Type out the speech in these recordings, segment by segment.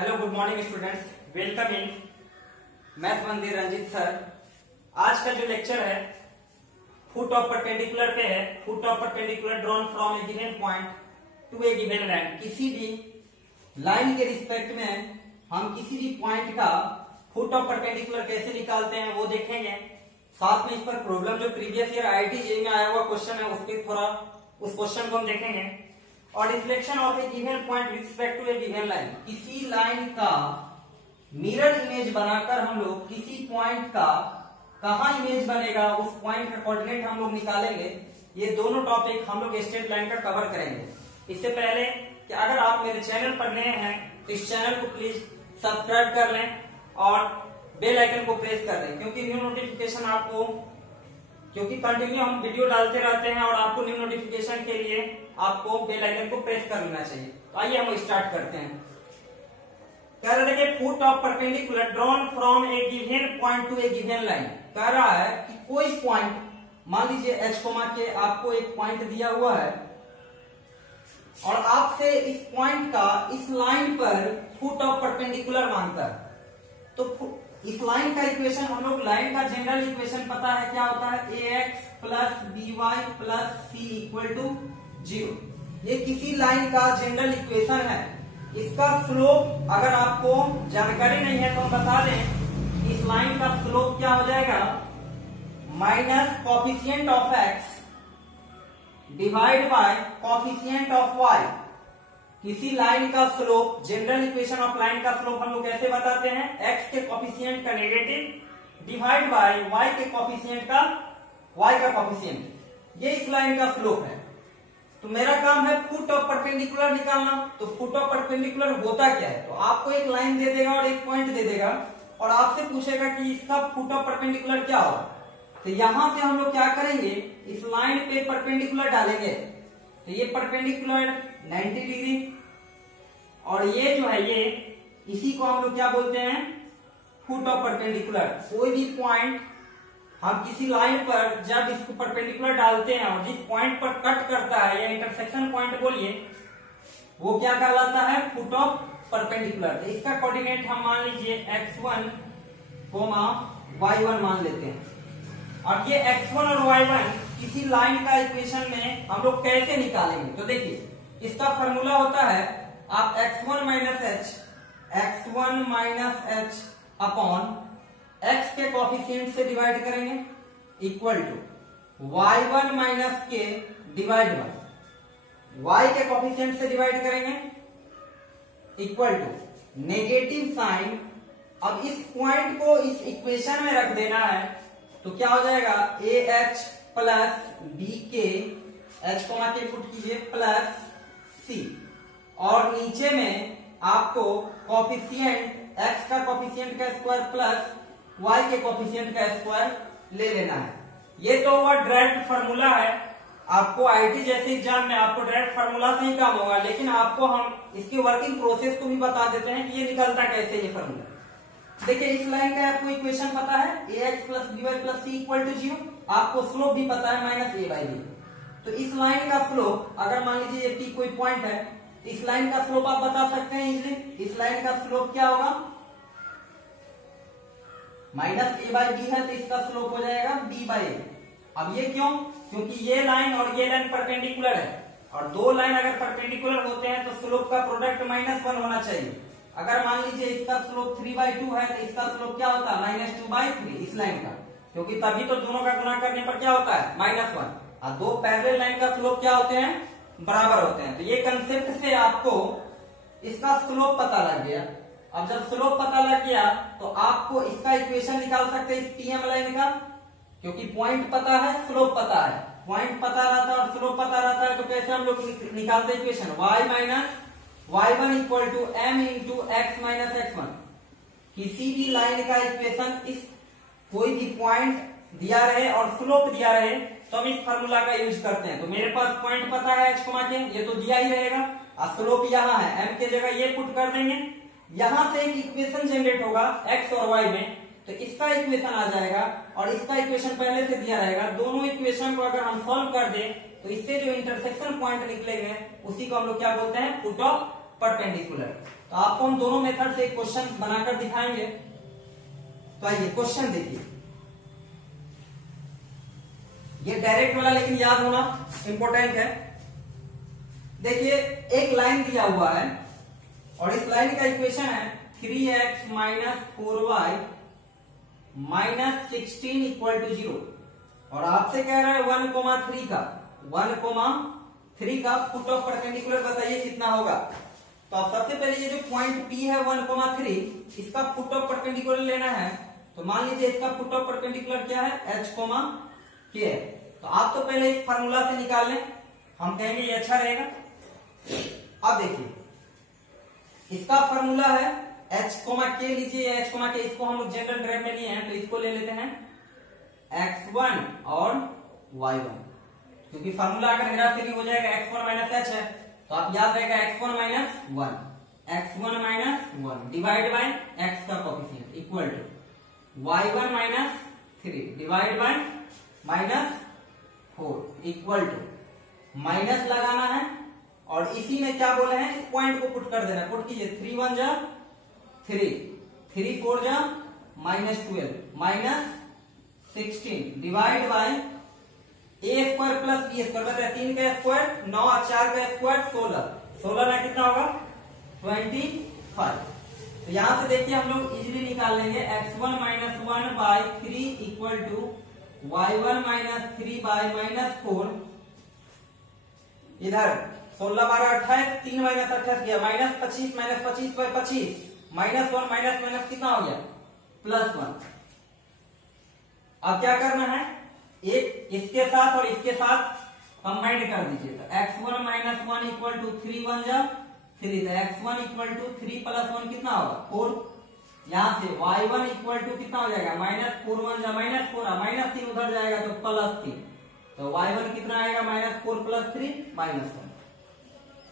Hello good morning students, welcome in math मंदिर Ranjit sir. आज का जो लेक्चर है फुट ऑफ परपेंडिकुलर पे है। Foot of perpendicular drawn from A given point two a given line. किसी भी लाइन के रिस्पेक्ट में हम किसी भी पॉइंट का फुट ऑफ परपेंडिकुलर कैसे निकालते हैं वो देखेंगे। साथ में इस पर प्रॉब्लम जो प्रीवियस ईयर आईआईटी जेईई में आया हुआ क्वेश्चन है उसके थोड़ा उस क्वेश्चन को हम देखेंगे। और reflection of a given point with respect to a given line, किसी लाइन का मिरर इमेज बनाकर हम लोग किसी पॉइंट का कहां इमेज बनेगा उस पॉइंट का कोऑर्डिनेट हम लोग निकालेंगे। ये दोनों टॉपिक हम लोग स्ट्रेट लाइन का कवर करेंगे। इससे पहले कि अगर आप मेरे चैनल पर नए हैं तो इस चैनल को प्लीज सब्सक्राइब कर लें और बेल आइकन को प्रेस कर दें, क्योंकि न्यू नोटिफिकेशन आपको कंटिन्यू हम वीडियो डालते रहते हैं और आपको न्यू नोटिफिकेशन के लिए आपको बेल आइकन को प्रेस कर लेना चाहिए। तो आइए हम स्टार्ट करते हैं। कह रहे थे कि foot of perpendicular drawn from A given point two a given line. कह रहा है कि कोई पॉइंट, मान लीजिए एच कोमा के आपको एक पॉइंट दिया हुआ है और आपसे इस पॉइंट का इस लाइन पर फुट ऑफ परपेंडिकुलर मांगता है। तो इस लाइन का इक्वेशन हम लोग लाइन का जनरल इक्वेशन पता है क्या होता है, ax plus by plus c equal to 0। ये किसी लाइन का जनरल इक्वेशन है। इसका स्लोप अगर आपको जानकारी नहीं है तो हम बता दें, इस लाइन का स्लोप क्या हो जाएगा, minus coefficient of x divide by coefficient of y। किसी लाइन का slope, general equation of line का स्लोप हम लोग कैसे बताते हैं, x के कॉफिशिएंट का नेगेटिव डिवाइड बाय y के कॉफिशिएंट का y का कॉफिशिएंट। ये इस लाइन का स्लोप है। तो मेरा काम है फुट ऑफ परपेंडिकुलर निकालना। तो फुट ऑफ परपेंडिकुलर होता क्या है, तो आपको एक लाइन दे देगा और एक पॉइंट दे देगा और आपसे पूछेगा कि इसका फुट ऑफ परपेंडिकुलर क्या होगा। तो यहां से हम लोग क्या करेंगे, इस लाइन पे परपेंडिकुलर डालेंगे। तो ये परपेंडिकुलर 90 डिग्री और ये जो है ये इसी को हम लोग क्या बोलते हैं, फुट ऑफ परपेंडिकुलर। कोई भी पॉइंट हम किसी लाइन पर जब इसको परपेंडिकुलर डालते हैं और जिस पॉइंट पर कट करता है या इंटरसेक्शन पॉइंट बोलिए, वो क्या कहलाता है, फुट ऑफ परपेंडिकुलर। इसका कोऑर्डिनेट हम मान लीजिए x1, y1 मान लेते हैं। और ये x1 और y1 किसी लाइन का इक्वेशन में हम लोग कैसे निकालेंगे, तो देखिए इसका फॉर्मूला होता है, आप x1 minus h upon x के कॉफिशिएंट से डिवाइड करेंगे इक्वल टू y1 माइनस के डिवाइड बाय y के कॉफिशिएंट से डिवाइड करेंगे इक्वल टू नेगेटिव साइन। अब इस पॉइंट को इस इक्वेशन में रख देना है तो क्या हो जाएगा, ah प्लस बी के h को के पुट कीजिए प्लस c और नीचे में आपको कॉफिशिएंट x का कॉफिशिएंट का स्क्वायर प्लस y के कॉफिशिएंट का स्क्वायर ले लेना है। ये तो हुआ डायरेक्ट फार्मूला है। आपको आईटी जैसे एग्जाम में आपको डायरेक्ट फार्मूला से ही काम होगा, लेकिन आपको हम इसकी वर्किंग प्रोसेस को भी बता देते हैं कि ये निकलता कैसे ये फार्मूला। देखिए इस लाइन का आपको इक्वेशन पता है, ax plus by plus c equal to 0। आपको स्लोप भी पता है माइनस a बाई b। तो इस लाइन का स्लोप अगर मान लीजिए ये p कोई पॉइंट है, इस लाइन का स्लोप आप बता सकते हैं इजीली। इस लाइन का स्लोप क्या होगा, माइनस a बाई बी है तो इसका स्लोप हो जाएगा b बाई a। अब ये क्यों, क्योंकि ये लाइन और ये लाइन परपेंडिकुलर है और दो लाइन अगर परपेंडिकुलर होते हैं तो स्लोप का प्रोडक्ट -1 होना चाहिए। अगर मान लीजिए इसका स्लोप 3/2 है तो इसका स्लोप क्या होता है, -2/3 इस लाइन का, क्योंकि तभी तो दोनों का गुणा करने पर क्या होता है, -1। और दो पैरेलल लाइन का स्लोप क्या होते हैं, बराबर होते हैं। तो ये कंसेप्ट से आपको इसका स्लोप पता लग गया। अब जब स्लोप पता लग गया तो आपको इसका इक्वेशन निकाल सकते हैं इस टीएम लाइन का, क्योंकि पॉइंट पता है, स्लोप पता है। पॉइंट पता रहता है और स्लोप पता रहता है तो कैसे हम लोग निकालते हैं equation, y minus y1 equal to m into x minus x1। किसी भी लाइन का इक्वेशन इस कोई भी पॉइंट दिया रहे और स्लोप दिया रहे तो हम इस फार्मूला का यूज करते हैं। तो मेरे पास पॉइंट पता है h के, ये तो दिया ही रहेगा और स्लोप यहाँ है, m की जगह ये पुट कर देंगे। यहां से एक इक्वेशन जनरेट होगा x और y में, तो इसका इक्वेशन आ जाएगा और इसका इक्वेशन पहले से दिया रहेगा। दोनों इक्वेशन को अगर हम सॉल्व कर दें तो इससे जो इंटरसेक्शन पॉइंट निकलेंगे उसी को हम लोग क्या बोलते हैं, फुट ऑफ परपेंडिकुलर। तो आपको हम दोनों मेथड से एक क्वेश्चन बनाकर दिखाएंगे। तो आइए क्वेश्चन देखिए, ये डायरेक्ट वाला लेकिन याद होना इंपॉर्टेंट है। देखिए एक लाइन दिया हुआ है और इस लाइन का इक्वेशन है 3x minus 4y minus 16 equal to 0 और आपसे कह रहा है 1,3 का फुट ऑफ परपेंडिकुलर बताइए कितना होगा। तो आप सबसे पहले ये जो पॉइंट P है 1,3 इसका फुट ऑफ परपेंडिकुलर लेना है। तो मान लीजिए इसका फुट ऑफ परपेंडिकुलर क्या है h, k है। तो आप तो पहले इस फार्मूला से निकाल लें, हम कहेंगे ये अच्छा रहेगा। अब देखिए इसका फार्मूला है h, k लीजिए, h, k इसको हम लोग जनरल ड्राइव में लिए हैं तो इसको ले लेते हैं x1 और y1, क्योंकि फार्मूला अगर हेरा फेरी हो जाएगा x1 माइनस h है तो आप याद रहेगा x1 minus 1 divide by x का coefficient equal to y1 minus 3 divide by minus 4 equal to minus लगाना है और इसी में क्या बोले हैं इस पॉइंट को पुट कर देना। पुट कीजिए 3 1 जा 3, 3 4 जा minus 12 minus 16 divide by a square plus b square बताया 3 का स्क्वायर 9 और 4 का स्क्वायर 16 में कितना होगा 25। तो यहां से देखिए हम लोग इजीली निकाल लेंगे x1 minus 1 by 3 equal to y1 minus 3 by minus 4। इधर 16 12 28 3 माइनस 28 गया माइनस 25 बाय 25 माइनस 1 माइनस कितना हो गया +1। अब क्या करना है एक इसके साथ और इसके साथ कंबाइंड कर दीजिए। तो x1 माइनस 1 इक्वल टू 3 1 जा 3, तो x1 इक्वल टू 3 प्लस 1 कितना होगा 4। यहां से y1 इक्वल टू कितना हो जाएगा माइनस 4 1 जा माइनस 4 माइनस 3 उधर जाएगा तो +3, तो y1 कितना आएगा माइनस 4 प्लस 3 माइनस 1।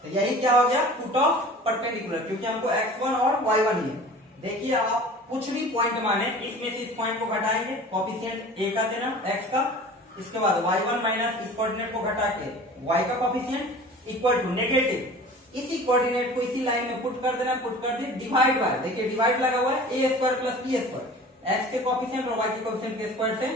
तो यही क्या हो गया फुट ऑफ परपेंडिकुलर, क्योंकि हमको x1 और y1 ही है। देखिए आप कुछ भी पॉइंट माने इसमें से इस पॉइंट को घटाएंगे, कोएफिशिएंट a का देना x का, इसके बाद y1 माइनस इस कोऑर्डिनेट को घटा के y का कोएफिशिएंट इक्वल टू नेगेटिव इसी कोऑर्डिनेट को इसी लाइन में पुट कर देना, पुट कर दिए डिवाइड बाय, देखिए डिवाइड लगा हुआ है a square plus b square, x के कोएफिशिएंट और y के कोएफिशिएंट के स्क्वायर से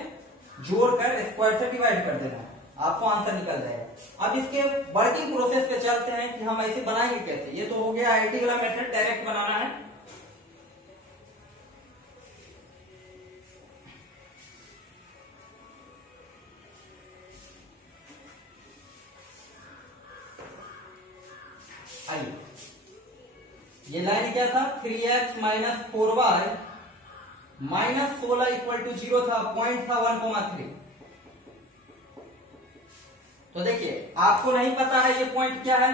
जोड़कर स्क्वायर से डिवाइड कर देना, आपको आंसर निकल जाएगा। अब इसके वर्किंग प्रोसेस पे चलते हैं कि हम ऐसे बनाएंगे कैसे। ये तो हो गया आईटी वाला मेथड, डायरेक्ट बनाना है। आइए ये लाइन क्या था 3x minus 4y minus 16 equal to 0 था, पॉइंट था 1,3। तो देखिए आपको नहीं पता है ये पॉइंट क्या है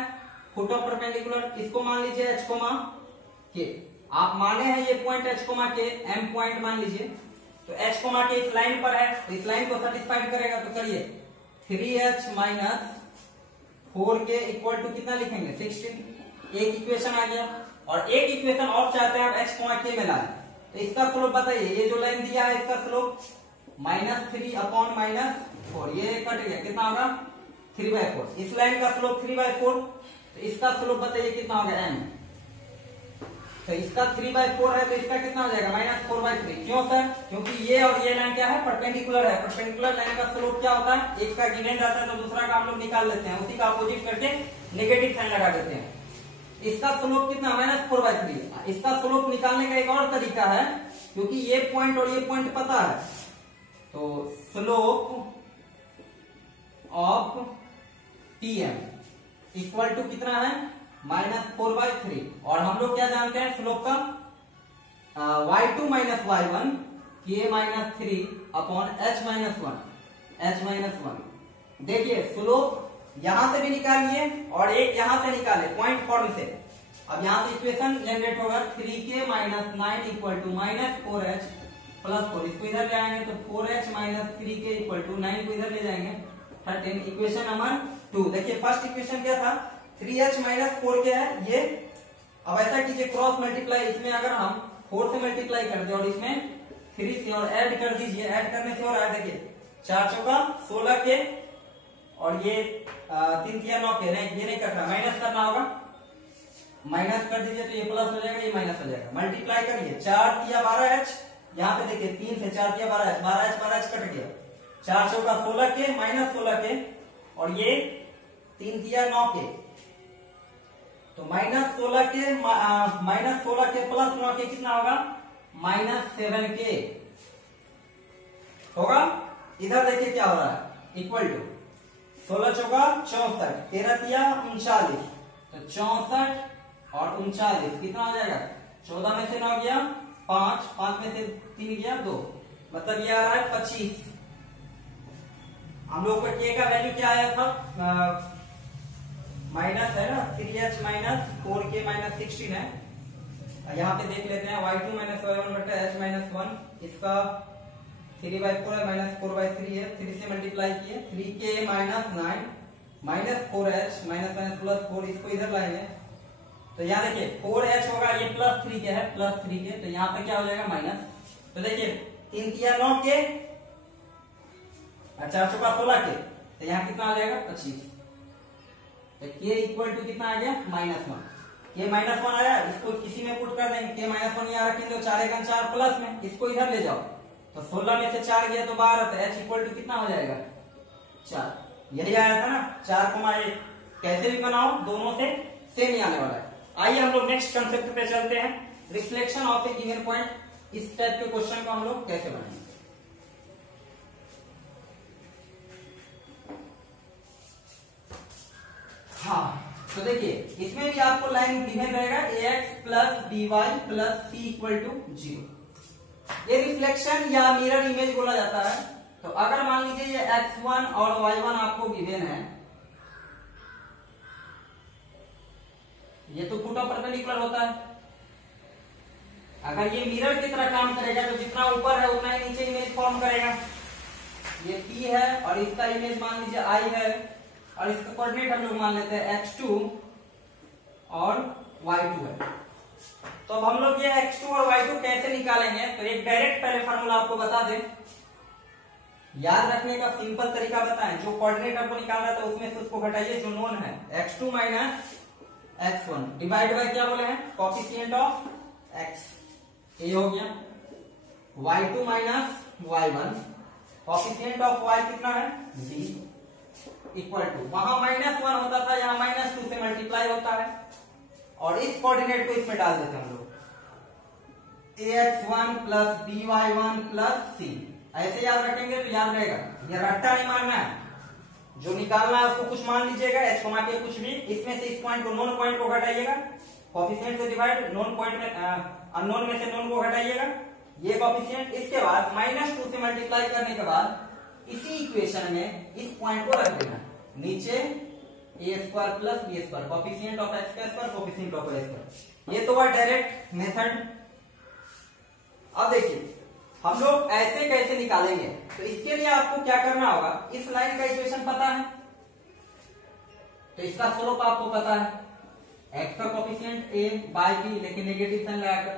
फुट ऑफ परपेंडिकुलर, इसको मान लीजिए h, k, आप माने हैं ये point h, k m point मान लीजिए। तो h, k इस लाइन पर है तो इस लाइन को सेटिस्फाइड करेगा, तो करिए 3h minus 4k equal to कितना लिखेंगे 16। एक इक्वेशन आ गया और एक इक्वेशन और चाहते हैं आप h, k में लाए, तो इसका स्लोप बताइए। ये जो लाइन दिया है इसका स्लोप -3 अपॉन -4, ये कट गया कितना होगा 3/4। इस लाइन का स्लोप 3/4, तो इसका स्लोप बताइए कितना होगा m। तो इसका 3/4 है तो इसका कितना हो जाएगा -4/3। क्यों सर? क्योंकि ये और ये लाइन क्या है परपेंडिकुलर है। परपेंडिकुलर लाइन का स्लोप क्या होता है, एक का गिवन रहता है तो दूसरा का हम लोग निकाल लेते हैं, उसी का अपोजिट करके नेगेटिव साइन लगा देते हैं। इसका स्लोप कितना -4/3। इसका स्लोप निकालने का एक और तरीका है, क्योंकि ये पॉइंट और ये पॉइंट पता है, तो slope of Tm equal to कितना है -4/3। और हम लोग क्या जानते हैं स्लोप का y2 minus y1 k minus 3 upon h minus 1। देखिए स्लोप यहां से भी निकालिए और एक यहां से निकाले पॉइंट फॉर्म से। अब यहां से इक्वेशन जनरेट होगा 3k minus 9 equal to -4h plus 4। इसको इधर ले आएंगे तो 4h minus 3k equal to 9 को इधर ले जाएंगे 13। Equation number 2। देखिए फर्स्ट इक्वेशन क्या था 3h माइनस 4k है ये। अब ऐसा कीजिए क्रॉस मल्टीप्लाई, इसमें अगर हम 4 से मल्टीप्लाई कर दे और इसमें 3 से और ऐड कर दीजिए, ऐड करने से हो रहा है देखिए 4 चौका 16k और ये 3 3 9k, नहीं ये नहीं करना, माइनस करना होगा माइनस कर दीजिए तो ये प्लस हो जाएगा, ये माइनस हो जाएगा। मल्टीप्लाई करिए, 4 तिया 12h, यहाँ पे देखिए 3 से 4 तिया 12h, 12h कट गया, 4 चौका 16 के माइनस 16 के, और ये 3 तिया 9 के, तो माइनस 16 के प्लस 9 के कितना होगा, -7 के होगा। इधर देखिए क्या हो रहा है, इक्वल टू 16 चौका 64, 13 तिया 39, तो 64 और 39 कितना हो जाएगा, 14 में से 9 गया 5, 5 में से 3 गया 2, मतलब ये आ रहा है 25। हम लोग को के का वैल्यू क्या आया था, माइनस है ना, 3h माइनस 4k माइनस 16 है। यहाँ पे देख लेते हैं, y2 माइनस y1 बटा h माइनस 1, इसका 3/4 है माइनस 4/3 है, 3 से मल्टीप्लाई किए, 3k minus 9 minus 4h minus minus plus 4, इसको इधर लाएंगे तो यहाँ देखिए 4h होगा, ये प्लस 3 के है, प्लस 3 के, तो यहाँ पे क्या हो जाएगा माइनस। तो देखिए 3 तिया 9 के, 4 चौका 16 के, तो यहाँ कितना आ जाएगा 25। तो k इक्वल टू कितना आ गया, -1। k -1 आया, इसको किसी में पुट कर देंगे, k -1 यहाँ रखेंगे तो 4 1 4 प्लस में, इसको इधर ले जाओ तो 16 में से 4 गया तो 12, तो h इक्वल टू कितना हो जाएगा 4। यही आया था ना 4,1। कैसे भी बनाओ दोनों से सेम ही आने वाला है। आइए हम लोग नेक्स्ट कंसेप्ट पे चलते हैं, reflection of a given point. इस टाइप के क्वेश्चन को हम लोग कैसे बनाएंगे। हाँ, तो देखिए इसमें भी आपको लाइन गिवन रहेगा, ax plus by plus c equal to 0। ये रिफ्लेक्शन या मिरर इमेज बोला जाता है। तो अगर मान लीजिए ये x1 और y1 आपको गिवन है, ये तो फुट ऑफ परपेंडिकुलर होता है। अगर ये मिरर की तरह काम करेगा तो जितना ऊपर है उतना ही नीचे इमेज फॉर्म करेगा। ये p है और इसका इमेज मान लीजिए i है, और इसका कोऑर्डिनेट हम लोग मान लेते हैं x2 और y2 है। तो अब हम लोग ये x2 और y2 कैसे निकालेंगे, तो एक डायरेक्ट पहले फार्मूला आपको बता दें, याद रखने का सिंपल तरीका बताएं। जो कोऑर्डिनेट आपको निकालना था उसमें से उसको घटाइए जो नोन है, x2 minus x1 divide by क्या बोले हैं, कोएफिशिएंट ऑफ x, ये हो गया। y2 minus y1 coefficient of y कितना है b, इक्वल टू, वहां -1 होता था, यहाँ -2 से मल्टीप्लाई होता है, और इस कोऑर्डिनेट को इसमें डाल देते हैं हम लोग, ax1 plus by1 plus c। ऐसे याद रखेंगे तो याद रहेगा, ये रट्टा नहीं मारना है, जो निकालना है उसको कुछ मान लीजिएगा, h को मानिए कुछ भी, इसमें से इस पॉइंट को नोन पॉइंट को घटाइएगा, कोएफिशिएंट से डिवाइड, नोन पॉइंट में अननोन में से नोन को घटाइएगा, ये कोएफिशिएंट। इसके बाद -2 से मल्टीप्लाई करने के बाद इसी इक्वेशन में इस पॉइंट को रख देना, नीचे a² plus b², coefficient of x², coefficient of y²। ये तो हुआ डायरेक्ट मेथड। अब देखिए हम लोग ऐसे कैसे निकालेंगे, तो इसके लिए आपको क्या करना होगा, इस लाइन का इक्वेशन पता है तो इसका स्लोप आपको पता है, x का कोएफिशिएंट a बाय b, लेकिन नेगेटिव साइन लगाकर।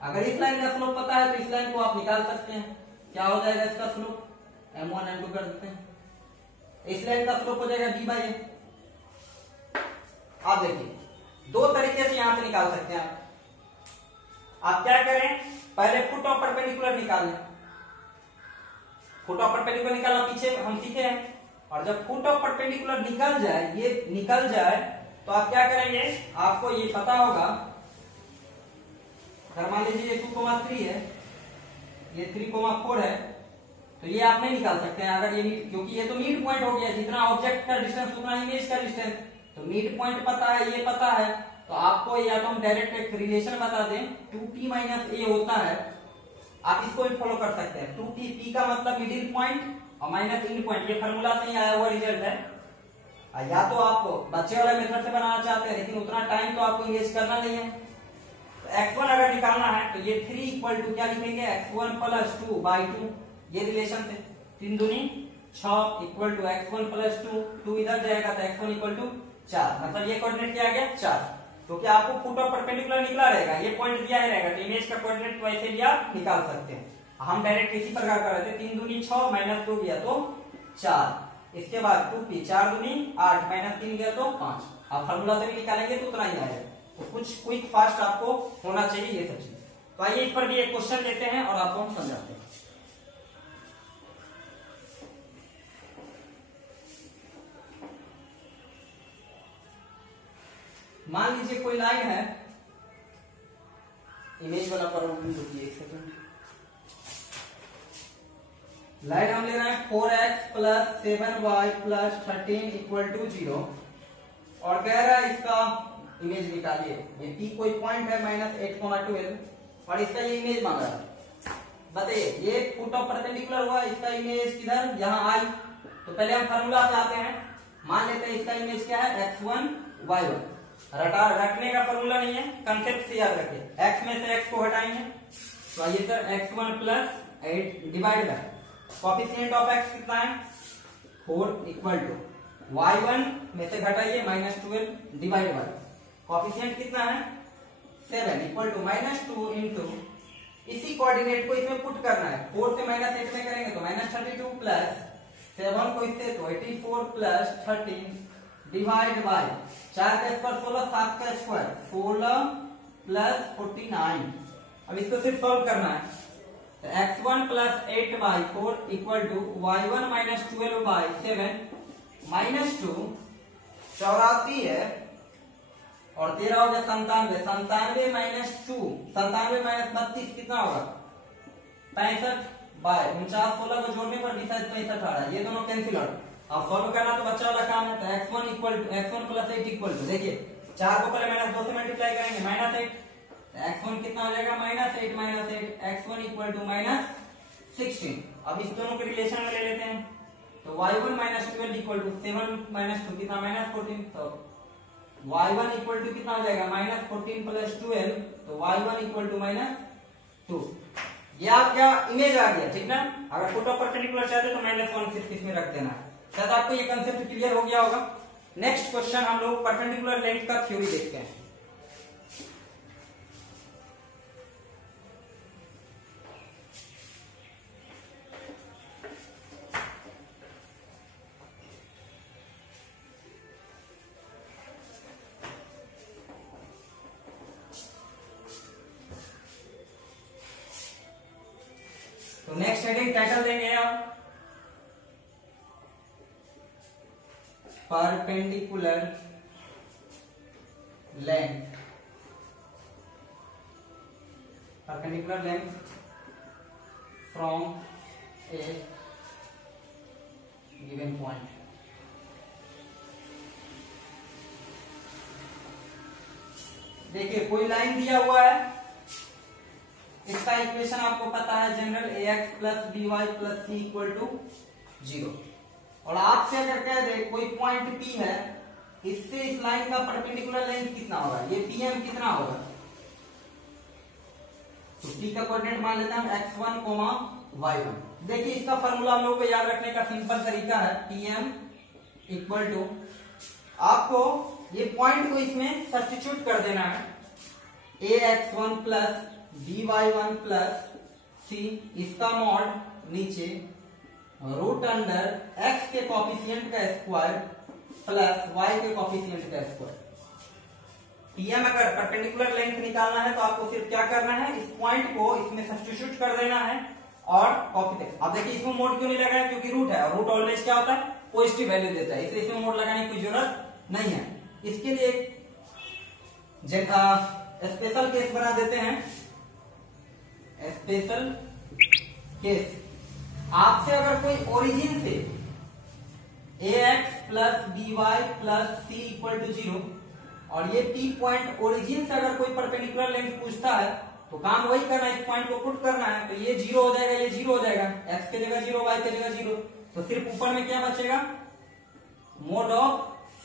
अगर इस लाइन का स्लोप पता है तो इस लाइन को आप निकाल सकते हैं, क्या हो जाएगा इसका स्लोप, m1 m2 कर देते हैं, इस लाइन का स्लोप हो जाएगा b बाय a। आप देखिए दो तरीके से यहां से निकाल सकते हैं आप क्या करें, पहले फुट ऑफ परपेंडिकुलर निकाल लें। फुट ऑफ परपेंडिकुलर निकालना पीछे हम सीखे हैं, और जब फुट ऑफ परपेंडिकुलर निकल जाए, ये निकल जाए, तो आप क्या करेंगे, आपको ये पता होगा, अगर मान लीजिए ये 2,3 है, ये 3,4 है, तो ये आप नहीं निकाल सकते हैं अगर ये, क्योंकि ये तो मिड पॉइंट हो गया, जितना ऑब्जेक्ट का डिस्टेंस उतना इमेज का डिस्टेंस, तो मिड पॉइंट पता है, ये पता है, तो आपको या तो हम डायरेक्ट एक रिलेशन बता दें, 2p माइनस a होता है, आप इसको भी फॉलो कर सकते हैं। 2p, p का मतलब मिडिल पॉइंट और माइनस इन पॉइंट, ये फार्मूला से ही आया हुआ रिजल्ट है। या तो आप बच्चे वाला मेथड से बनाना चाहते हैं, लेकिन उतना टाइम तो आपको इमेज करना नहीं है। तो x1 अगर निकालना है तो ये 3 इक्वल टू क्या लिखेंगे, x1 प्लस 2 बाई 2, ये रिलेशन से 3 दूनी 6 इक्वल टू x1 प्लस 2, 2 इधर जाएगा तो x1 इक्वल टू 4, मतलब ये कोऑर्डिनेट क्या आ गया 4, क्योंकि आपको फुट ऑफ परपेंडिकुलर निकला रहेगा, ये पॉइंट दिया ही रहेगा, तो इमेज का कोऑर्डिनेट वैसे भी आप निकाल सकते हैं। हम डायरेक्ट इसी प्रकार कर रहे थे, 3 दूनी 6 माइनस 2 गया तो 4, इसके बाद 2p, 4 दूनी 8 माइनस 3 गया तो 5। आप फार्मूला से भी निकालेंगे तो उतना ही आएगा। तो कुछ क्विक फास्ट आपको होना चाहिए ये सब चीज। तो आइए इस पर भी एक क्वेश्चन लेते हैं और आपको हम समझाते हैं। मान लीजिए कोई लाइन है, इमेज वाला प्रॉब्लम रुकिए एक सेकंड। लाइन हम ले रहे हैं 4x plus 7y plus 13 equal to 0 और कह रहा है इसका इमेज निकालिए। ये p कोई पॉइंट है -8,12 और इसका ये इमेज मांग रहा है। बताइए ये फुट ऑफ परपेंडिकुलर हुआ, इसका इमेज किधर, यहाँ आई। तो पहले हम फार्मूला से आते हैं। मान लेते हैं इसका इमेज क्या है, x1 y1। रटने का फॉर्मूला नहीं है, कंसेप्ट से याद रखिए। x में से x को हटाएंगे तो आइए sir x1 plus 8 divide by coefficient of x कितना है 4 इक्वल टू y1 में से घटाइए -12 डिवाइड बाय कोएफिशिएंट कितना है 7 इक्वल टू -2 इंटू इसी कोऑर्डिनेट को इसमें पुट करना है। 4 से -8 में करेंगे तो -32 प्लस 7 को इससे तो 84 प्लस 13 डिवाइड बाय 4 का स्क्वायर 16, 7 का स्क्वायर 16 प्लस 49। अब इसको सिर्फ सॉल्व करना है तो x1 plus 8/4 equal to y1 minus 12/7 -2 84 है और 13 हो गया 97, 97 माइनस 2 97 माइनस 32 कितना होगा 65/49। 16 को जोड़ने पर 65 आ रहा है, ये दोनों कैंसिल आउट। अब सॉल्व करना तो बच्चा वाला काम है। तो x1 प्लस 8 इक्वल टू, देखिए 4 को पहले -2 से मल्टीप्लाई करेंगे -8 तो x1 कितना हो जाएगा -8 x1 इक्वल टू -16। अब इस दोनों के रिलेशन में ले लेते हैं तो y1 minus 12 equal to 7 minus 2 कितना -14। तो y1 इक्वल टू कितना हो जाएगा -14 प्लस 12 तो y1 इक्वल टू -2। ये आपका इमेज आ गया, ठीक ना। अगर फुट ऑफ परपेंडिकुलर चाहते तो -1 सिर्फ इसमें रख देना है। शायद आपको ये कंसेप्ट क्लियर हो गया होगा। नेक्स्ट क्वेश्चन हम लोग परपेंडिकुलर लेंथ का थ्योरी देखते हैं। तो नेक्स्ट हेडिंग टाइटल देंगे आप perpendicular length. Perpendicular length from A given point. देखिए कोई लाइन दिया हुआ है, इसका इक्वेशन आपको पता है general ax plus by plus c equal to 0। और आपसे अगर कह दे कोई पॉइंट P है, इससे इस लाइन का परपेंडिकुलर लेंथ कितना होगा, ये PM कितना होगा। तो P का कोऑर्डिनेट मान लेते हैं हम x1, y1। देखिए इसका फॉर्मूला हम लोग को याद रखने का सिंपल तरीका है PM इक्वल टू, आपको ये पॉइंट को इसमें सब्स्टिट्यूट कर देना है ax1 plus by1 plus c, इसका मॉड नीचे रूट अंडर x के कोएफिशिएंट का स्क्वायर प्लस y के कोएफिशिएंट का स्क्वायर। PM अगर परपेंडिकुलर लेंथ निकालना है तो आपको सिर्फ क्या करना है, इस पॉइंट को इसमें सब्स्टिट्यूट कर देना है और कोएफिशिएंट। अब देखिए इसमें मोड क्यों नहीं लगाया, क्योंकि रूट है और रूट ऑलवेज क्या होता है, पॉजिटिव वैल्यू देता है, इसलिए इसमें मोड लगाने की कोई जरूरत नहीं है। इसके लिए स्पेशल केस बना देते हैं। स्पेशल केस, आपसे अगर कोई ओरिजिन से ax plus by plus c equal to 0 और ये P पॉइंट ओरिजिन से अगर कोई परपेंडिकुलर लेंथ पूछता है तो काम वही करना है, इस पॉइंट को पुट करना है। तो ये 0 हो जाएगा, ये 0 हो जाएगा, x के जगह 0 y के जगह 0। तो सिर्फ ऊपर में क्या बचेगा, mod of c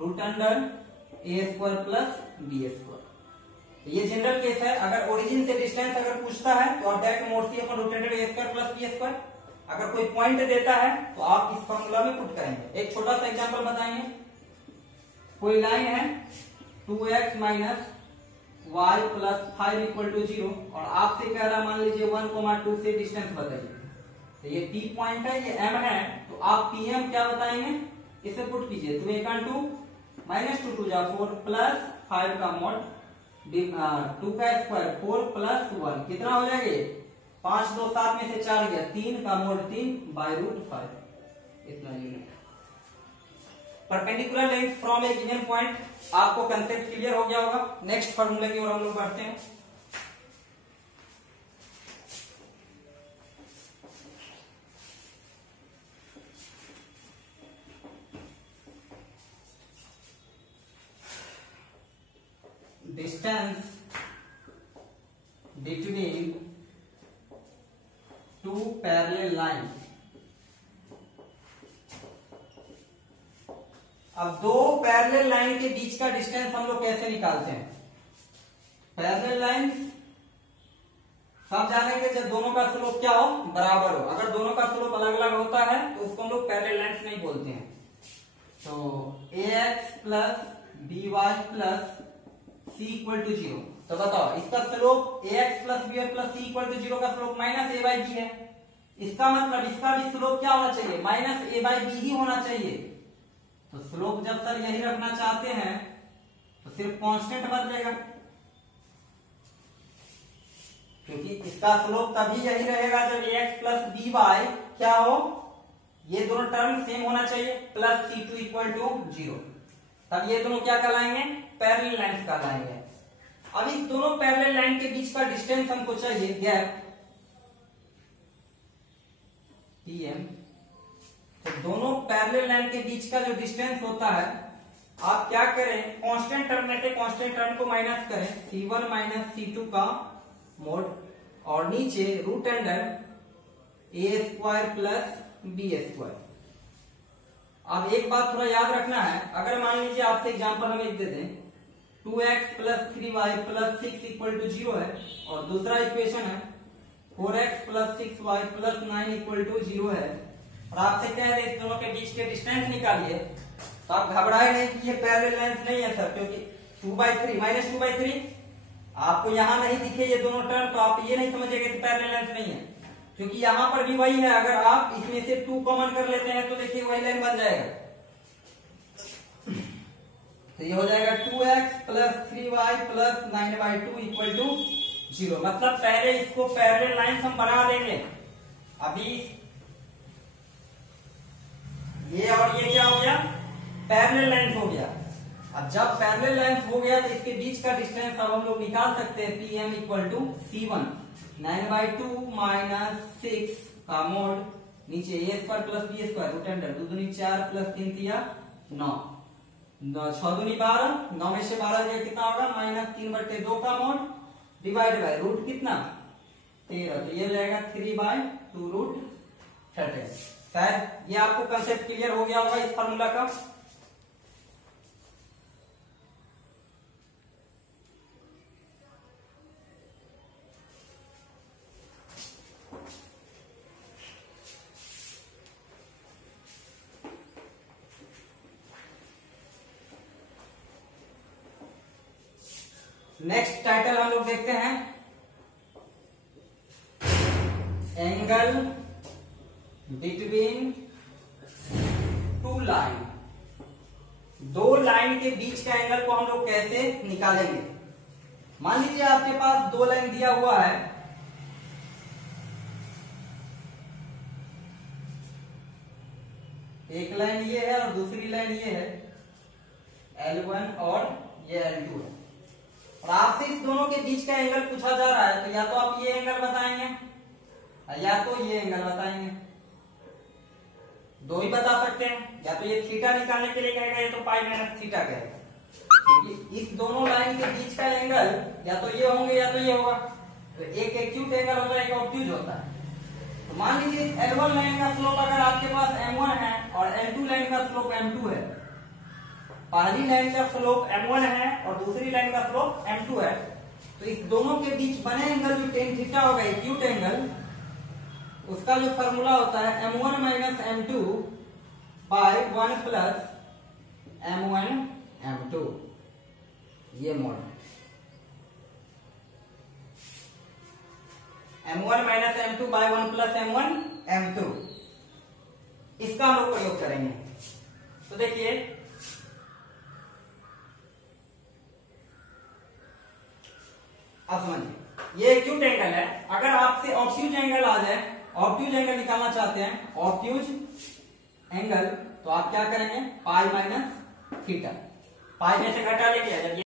root under a square plus b square. ये जनरल केस है। अगर ओरिजिन से डिस्टेंस अगर पूछता है तो आप direct mod c upon root under a square plus b square. अगर कोई पॉइंट देता है तो आप इस फॉर्मूला में पुट करेंगे। एक छोटा सा एग्जांपल बताएंगे। कोई लाइन है 2x minus y plus 5 equal to 0 और आपसे कह रहा मान लीजिए 1,2 से डिस्टेंस बताइए। तो ये P पॉइंट है, ये M है, तो आप PM क्या बताएंगे, इसे पुट कीजिए। तो 1 2 -2 2 4 प्लस 5 का मॉड 2 का स्क्वायर 4 प्लस 1 कितना हो जाएगा? 5 2 7 में से 4 गया 3 का मॉड 3 बाय रूट 5 इतना unit. Perpendicular length from A given point, आपको कंसेप्ट क्लियर हो गया होगा। नेक्स्ट फॉर्मूले की ओर हम लोग बढ़ते हैं। Distance between two parallel line. अब दो पैरेलल लाइन के बीच का डिस्टेंस हम लोग कैसे निकालते हैं? पैरेलल लाइन हम जानेंगे जब दोनों का स्लोप क्या हो, बराबर हो। अगर दोनों का स्लोप अलग अलग होता है तो उसको हम लोग पैरेलल लाइन्स नहीं बोलते हैं। तो ax plus B Y plus C equal to 0। तो बताओ इसका slope ax plus B Y plus C equal to 0 का slope minus A by B है। इसका मतलब इसका भी स्लोप क्या होना चाहिए? माइनस ए बाई बी ही होना चाहिए। तो स्लोप जब सर यही रखना चाहते हैं तो सिर्फ कांस्टेंट बदलेगा, क्योंकि इसका स्लोप तभी यही रहेगा जब ax प्लस बी वाई क्या हो, ये दोनों टर्म सेम होना चाहिए, प्लस c2 इक्वल टू 0। तब ये दोनों क्या कहलाएंगे? पैरेलल लाइंस कहलाएंगे। अब इस दोनों पैरेलल लाइन के बीच का डिस्टेंस हमको चाहिए, गैप tm। तो दोनों पैरेलल लाइन के बीच का जो डिस्टेंस होता है, आप क्या करें, कांस्टेंट टर्म में से कांस्टेंट टर्म को माइनस करें, c1 माइनस c2 का मोड, और नीचे रूट अंडर ए स्क्वायर प्लस बी स्क्वायर। अब एक बात थोड़ा याद रखना है, अगर मान लीजिए आपसे एग्जांपल हम एक दे दें, 2x plus 3y plus 6 equal to 0 है, और दूसरा इक्वेशन है 4x plus 6y plus 9 equal to 0 है, और आपसे कह दे इस दोनों के बीच के डिस्टेंस निकालिए, तो आप घबराए नहीं कि ये पैरेलल लाइंस नहीं है सर, क्योंकि 2/3 माइनस 2/3 आपको यहां नहीं दिखे ये दोनों टर्म, तो आप ये नहीं समझिएगा कि पैरेलल लाइंस नहीं है, क्योंकि यहां पर भी वही है। अगर आप इसमें से 2 कॉमन कर लेते हैं तो देखिए वही लाइन बन जाएगा। तो ये हो जाएगा 2x plus 3y plus 9/2 equal to 0। मतलब पहले इसको पैरेलल लाइंस हम बना देंगे। अभी ये और ये क्या हो गया? पैरेलल लाइंस हो गया। अब जब पैरेलल लाइंस हो गया तो इसके बीच का डिस्टेंस अब हम लोग निकाल सकते हैं, pm equal to c1 9/2 minus 6 का मोड, नीचे a square plus b square root under 2 दूनी 4 प्लस 3 तिया 9, 6 दूनी 12, 9 में से 12 जाए कितना होगा? माइनस 3/2 का मोड डिवाइड बाय रूट कितना? 13। तो ये जाएगा 3/2 रूट 13। शायद ये आपको कंसेप्ट क्लियर हो गया होगा इस फॉर्मूला का। नेक्स्ट टाइटल हम लोग देखते हैं, एंगल बिटवीन टू लाइन। दो लाइन के बीच का एंगल को हम लोग कैसे निकालेंगे? मान लीजिए आपके पास दो लाइन दिया हुआ है, एक लाइन ये है और दूसरी लाइन ये है, L1 और ये L2 है, और आपसे इस दोनों के बीच का एंगल पूछा जा रहा है। तो या तो आप ये एंगल बताएंगे या तो ये एंगल बताएंगे, दो ही बता सकते हैं। या तो ये थीटा निकालने के लिए कहेगा, या तो पाई माइनस थीटा कहेगा, क्योंकि इस दोनों लाइन के बीच का एंगल या तो ये होंगे या तो ये होगा। तो एक एक्यूट एंगल होता है, एक ऑब्ट्यूज होता है। तो मान लीजिए L1 लाइन का स्लोप अगर आपके पास m1 है और L2 लाइन का स्लोप m2 है, पहली लाइन का स्लोप m1 है और दूसरी लाइन का स्लोप m2 है, तो इस दोनों के बीच बने एंगल जो टेन थीटा होगा, एक्यूट एंगल, उसका जो फॉर्मूला होता है m1 minus m2 bye 1 plus m1 m2, ये mode m1 minus m2 bye 1 plus m1 m2, इसका हम लोग प्रयोग करेंगे। तो देखिए अब समझिए ये एक्यूट एंगल है। अगर आपसे ऑब्ट्यूज एंगल आ जाए, ऑब्ट्यूज एंगल निकालना चाहते हैं, ऑब्ट्यूज एंगल, तो आप क्या करेंगे, पाई माइनस थीटा, पाई में से घटा लेंगे। जब